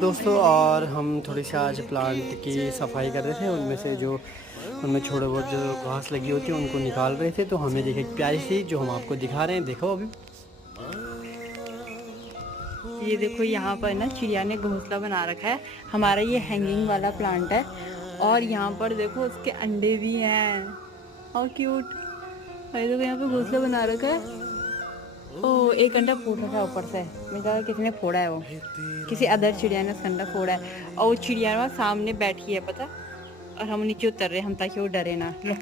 दोस्तों, और हम थोड़ी सी आज प्लांट की सफाई कर रहे थे। उनमें से जो उनमें थोड़े बहुत जो घास लगी होती है उनको निकाल रहे थे। तो हमें देखे एक प्यारी सी जो हम आपको दिखा रहे हैं, देखो अभी। ये देखो यहाँ पर ना चिड़िया ने घोंसला बना रखा है। हमारा ये हैंगिंग वाला प्लांट है और यहाँ पर देखो उसके अंडे भी हैं। और क्यूट। अरे देखो यहाँ पे घोंसला बना रखा है। ओ, एक अंडा फूट रखा है ऊपर से। मुझे लगा किसी ने फोड़ा है, वो किसी अदर चिड़िया ने उसका अंडा फोड़ा है। और वो चिड़िया ना सामने बैठी है, पता। और हम नीचे उतर रहे हैं हम, ताकि वो डरे ना। लो।